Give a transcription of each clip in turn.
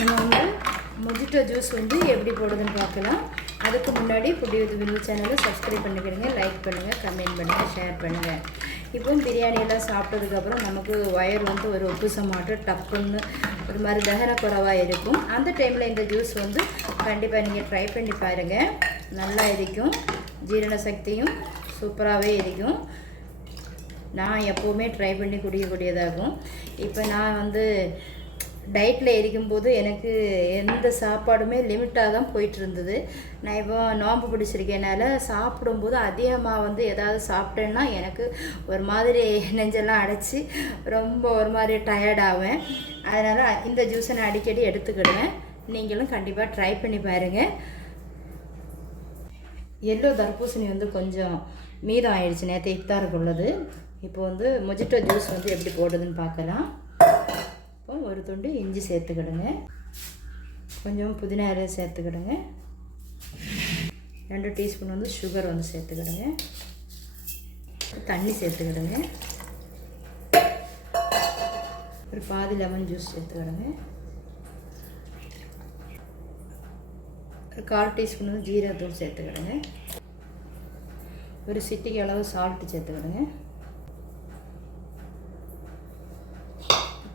நம்ம வந்து mojito juice வந்து எப்படி போடுதுன்னு பார்க்கலாம். அதுக்கு முன்னாடி புதிய வில்லு சேனலை சப்ஸ்கிரைப் பண்ணிக்கிடுங்க லைக் பண்ணுங்கள் கமெண்ட் பண்ணுங்கள் ஷேர் பண்ணுங்கள் இப்போ பிரியாணியெல்லாம் சாப்பிட்டதுக்கப்புறம் நமக்கு ஒயர் வந்து ஒரு உப்புசமாட்டம் டப்புன்னு ஒரு மாதிரி தகர குறைவாக இருக்கும். அந்த டைமில் இந்த ஜூஸ் வந்து கண்டிப்பாக நீங்கள் ட்ரை பண்ணி பாருங்கள் நல்லா இருக்கும் ஜீரண சக்தியும் சூப்பராகவே இருக்கும் நான் எப்போவுமே ட்ரை பண்ணி குடிக்கக்கூடியதாகும். இப்போ நான் வந்து டயட்டில் இருக்கும்போது எனக்கு எந்த சாப்பாடுமே லிமிட்டாக தான் போயிட்டு இருந்தது நான் இப்போ நோம்பு பிடிச்சிருக்கேனால சாப்பிடும்போது அதிகமாக வந்து ஏதாவது சாப்பிட்டேன்னா எனக்கு ஒரு மாதிரி நெஞ்செல்லாம் அடைச்சி ரொம்ப ஒரு மாதிரி டயர்ட் ஆவேன். அதனால் இந்த ஜூஸை நான் அடிக்கடி எடுத்துக்கிடுவேன். நீங்களும் கண்டிப்பாக ட்ரை பண்ணி பாருங்கள் எல்லோ தர்பூசணி வந்து கொஞ்சம் மீதம் ஆயிடுச்சு. நேற்று இஃப்தாருக்கு உள்ளது. இப்போ வந்து மொஜிட்டோ ஜூஸ் வந்து எப்படி போடுதுன்னு பார்க்கலாம். ஒரு துண்டு இஞ்சி சேர்த்துக்கிடுங்க. கொஞ்சம் புதினா இலை சேர்த்துக்கிடுங்க. ரெண்டு டீஸ்பூன் வந்து சுகர் வந்து சேர்த்துக்கிடுங்க. தண்ணி சேர்த்துக்கிடுங்க. ஒரு பாதி லெமன் ஜூஸ் சேர்த்துக்கிடுங்க. ஒரு கால் டீஸ்பூன் வந்து ஜீரகத்தூள் சேர்த்துக்கிடுங்க. ஒரு சிட்டிக்கு அளவு சால்ட்டு சேர்த்துக்கிடுங்க.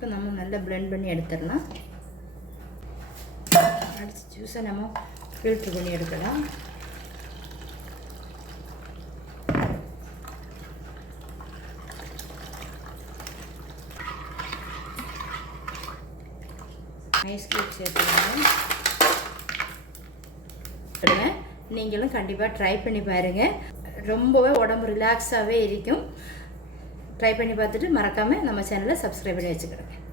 இப்போ நம்ம நல்லா ப்ளெண்ட் பண்ணி எடுத்துடலாம். அடிச்சு ஜூஸை நம்ம ஃபில்ட்ரு பண்ணி எடுக்கலாம். ஐஸ் க்யூப் சேர்த்துக்கோங்க நீங்களும் கண்டிப்பாக ட்ரை பண்ணி பாருங்கள் ரொம்பவே உடம்பு ரிலாக்ஸாகவே இருக்கும். ட்ரை பண்ணி பார்த்துட்டு மறக்காமல் நம்ம சேனலை சப்ஸ்கிரைப் பண்ணி வச்சுக்கிடுங்க